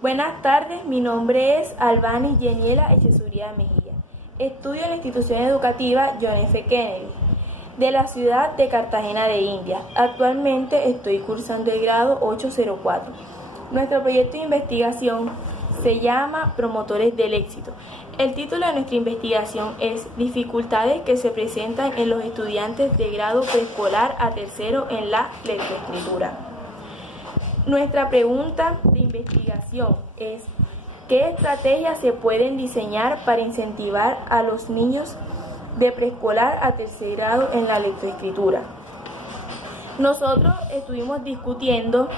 Buenas tardes, mi nombre es Albany Yeniela Echezuría Mejía. Estudio en la institución educativa John F. Kennedy, de la ciudad de Cartagena de Indias. Actualmente estoy cursando el grado 804. Nuestro proyecto de investigación se llama Promotores del Éxito. El título de nuestra investigación es Dificultades que se presentan en los estudiantes de grado preescolar a tercero en la lectoescritura. Nuestra pregunta de investigación es: ¿qué estrategias se pueden diseñar para incentivar a los niños de preescolar a tercer grado en la lectoescritura? Nosotros estuvimos discutiendo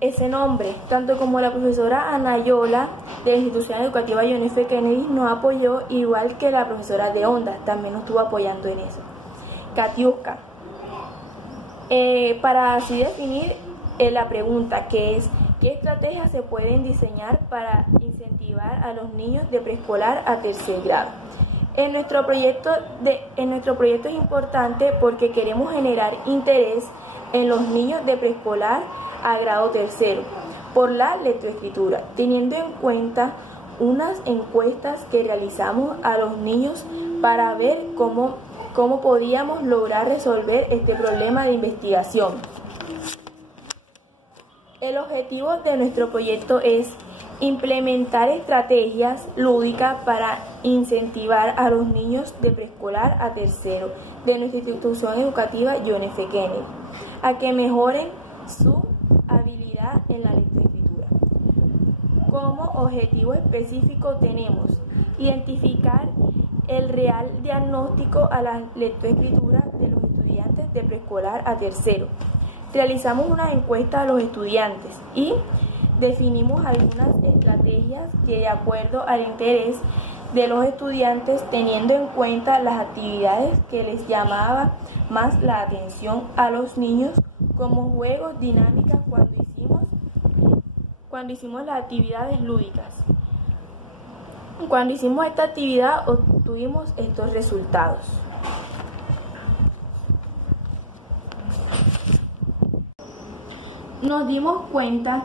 ese nombre, tanto como la profesora Anayola de la institución educativa John F. Kennedy nos apoyó, igual que la profesora de Ondas también nos estuvo apoyando en eso, Katiuska. Para así definir la pregunta, que es: ¿qué estrategias se pueden diseñar para incentivar a los niños de preescolar a tercer grado? En nuestro proyecto es importante porque queremos generar interés en los niños de preescolar a grado tercero por la lectoescritura, teniendo en cuenta unas encuestas que realizamos a los niños para ver cómo podíamos lograr resolver este problema de investigación. El objetivo de nuestro proyecto es implementar estrategias lúdicas para incentivar a los niños de preescolar a tercero de nuestra institución educativa John F. Kennedy a que mejoren su habilidad en la lectoescritura. Como objetivo específico tenemos identificar el real diagnóstico a la lectoescritura de los estudiantes de preescolar a tercero. Realizamos una encuesta a los estudiantes y definimos algunas estrategias que, de acuerdo al interés de los estudiantes, teniendo en cuenta las actividades que les llamaba más la atención a los niños, como juegos, dinámicas, cuando hicimos las actividades lúdicas. Cuando hicimos esta actividad obtuvimos estos resultados. Nos dimos cuenta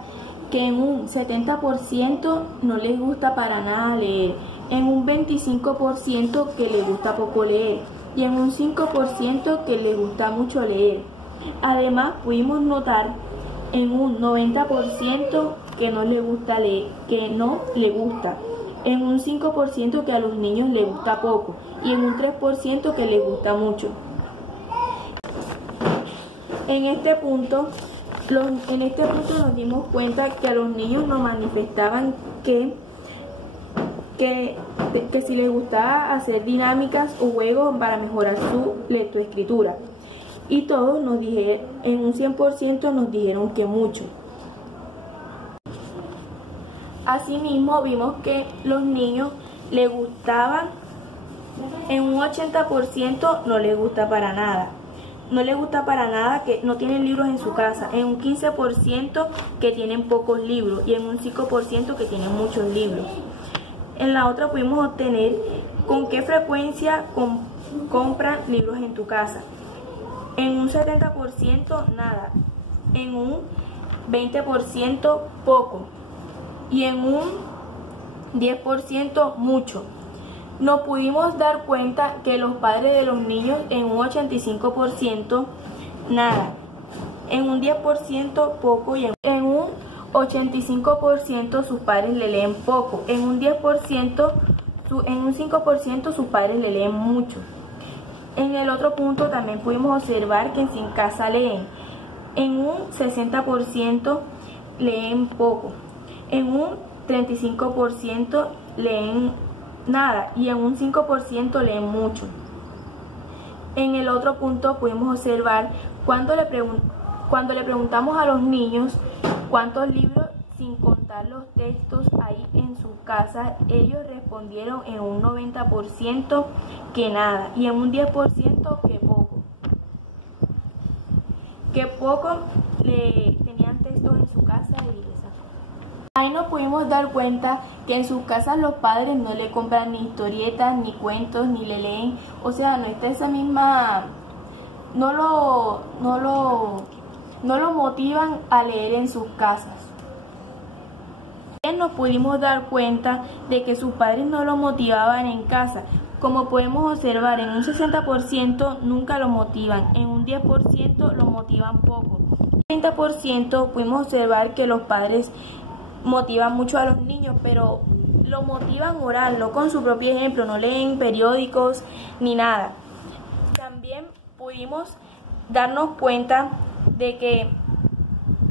que en un 70% no les gusta para nada leer, en un 25% que les gusta poco leer y en un 5% que les gusta mucho leer. Además, pudimos notar en un 90% que no les gusta leer, que no le gusta, en un 5% que a los niños les gusta poco y en un 3% que les gusta mucho. En este punto nos dimos cuenta que a los niños nos manifestaban que si les gustaba hacer dinámicas o juegos para mejorar su lectoescritura. Y todos nos dijeron, en un 100% nos dijeron que mucho. Asimismo, vimos que los niños les gustaban, en un 80% no les gusta para nada. No les gusta para nada que no tienen libros en su casa, en un 15% que tienen pocos libros y en un 5% que tienen muchos libros. En la otra pudimos obtener con qué frecuencia compran libros en tu casa. En un 70% nada, en un 20% poco y en un 10% mucho. Nos pudimos dar cuenta que los padres de los niños en un 85% nada, en un 10% poco y en un 85% sus padres le leen poco, en un 5% sus padres le leen mucho. En el otro punto también pudimos observar que en casa leen, en un 60% leen poco, en un 35% leen nada y en un 5% leen mucho. En el otro punto pudimos observar cuando le preguntamos a los niños cuántos libros, sin contar los textos, hay en su casa, ellos respondieron en un 90% que nada y en un 10% que poco. Que poco tenían textos en su casa y eso. Ahí nos pudimos dar cuenta que en sus casas los padres no le compran ni historietas, ni cuentos, ni le leen. O sea, no está esa misma... No lo motivan a leer en sus casas. También nos pudimos dar cuenta de que sus padres no lo motivaban en casa. Como podemos observar, en un 60% nunca lo motivan, en un 10% lo motivan poco. En un 30% pudimos observar que los padres motivan mucho a los niños, pero lo motivan oral, no con su propio ejemplo, no leen periódicos ni nada. También pudimos darnos cuenta de que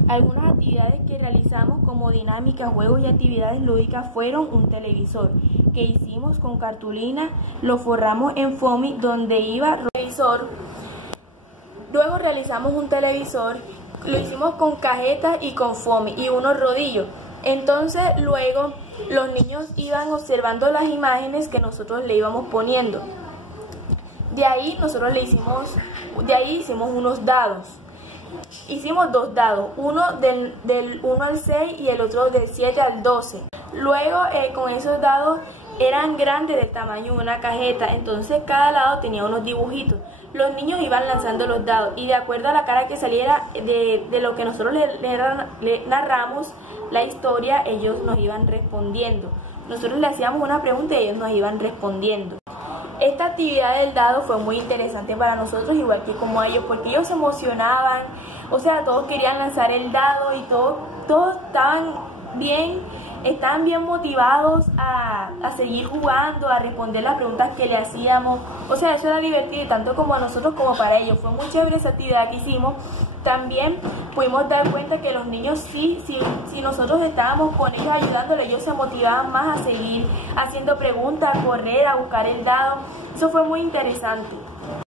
algunas actividades que realizamos como dinámicas, juegos y actividades lúdicas fueron un televisor que hicimos con cartulina, lo forramos en foamy donde iba el televisor. Luego realizamos un televisor, lo hicimos con cajetas y con foamy y unos rodillos. Entonces luego los niños iban observando las imágenes que nosotros le íbamos poniendo. De ahí hicimos unos dados. Hicimos 2 dados, uno del 1 al 6 y el otro del 7 al 12. Luego con esos dados eran grandes del tamaño de una cajeta, entonces cada lado tenía unos dibujitos. Los niños iban lanzando los dados y de acuerdo a la cara que saliera de lo que nosotros le narramos la historia, ellos nos iban respondiendo. Nosotros le hacíamos una pregunta y ellos nos iban respondiendo. Esta actividad del dado fue muy interesante para nosotros, igual que como ellos, porque ellos se emocionaban, o sea, todos querían lanzar el dado y todos estaban bien motivados a seguir jugando, a responder las preguntas que le hacíamos. O sea, eso era divertido tanto como a nosotros como para ellos. Fue muy chévere esa actividad que hicimos. También pudimos dar cuenta que los niños si nosotros estábamos con ellos ayudándoles, ellos se motivaban más a seguir haciendo preguntas, a correr, a buscar el dado. Eso fue muy interesante.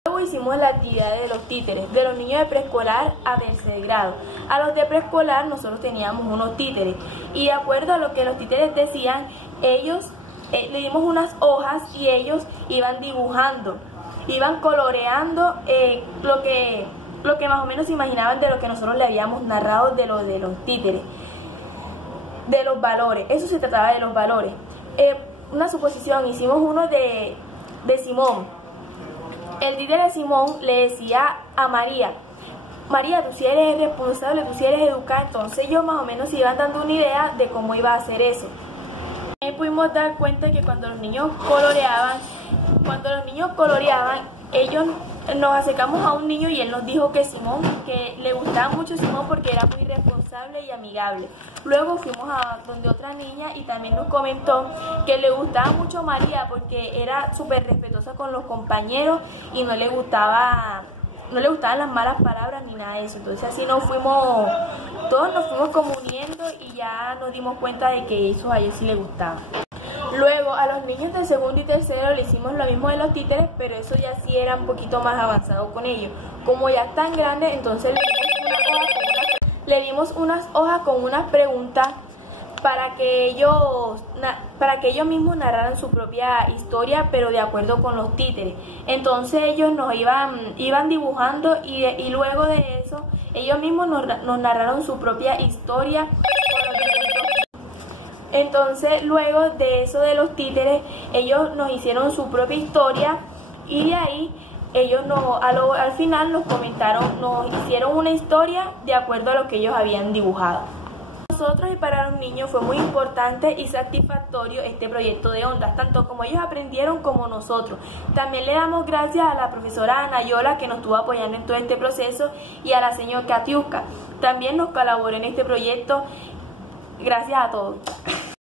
Luego hicimos la actividad de los títeres, de los niños de preescolar a tercer grado. A los de preescolar nosotros teníamos unos títeres y de acuerdo a lo que los títeres decían, ellos le dimos unas hojas y ellos iban dibujando, iban coloreando lo que más o menos se imaginaban de lo que nosotros le habíamos narrado de los títeres, de los valores. Eso se trataba de los valores. Una suposición, hicimos uno de Simón. El títere de Simón le decía a María, María, tú sí eres responsable, tú sí eres educada. Entonces ellos más o menos se iban dando una idea de cómo iba a hacer eso. También pudimos dar cuenta que cuando los niños coloreaban, ellos nos acercamos a un niño y él nos dijo que Simón, que le gustaba mucho Simón porque era muy responsable y amigable. Luego fuimos a donde otra niña y también nos comentó que le gustaba mucho María porque era súper respetuosa con los compañeros y no le gustaban las malas palabras ni nada de eso. Entonces así todos nos fuimos como uniendo y ya nos dimos cuenta de que eso a ellos sí les gustaba. Luego a los niños de segundo y tercero le hicimos lo mismo de los títeres, pero eso ya sí era un poquito más avanzado con ellos. Como ya están grandes, entonces le dimos unas hojas con unas preguntas para que ellos mismos narraran su propia historia, pero de acuerdo con los títeres. Entonces ellos nos iban dibujando y luego de eso ellos mismos nos narraron su propia historia. Entonces luego de eso de los títeres, ellos nos hicieron su propia historia y de ahí ellos al final nos comentaron, nos hicieron una historia de acuerdo a lo que ellos habían dibujado. Para nosotros y para los niños fue muy importante y satisfactorio este proyecto de ondas, tanto como ellos aprendieron como nosotros. También le damos gracias a la profesora Anayola que nos estuvo apoyando en todo este proceso y a la señora Katiuska. También nos colaboró en este proyecto. Gracias a todos.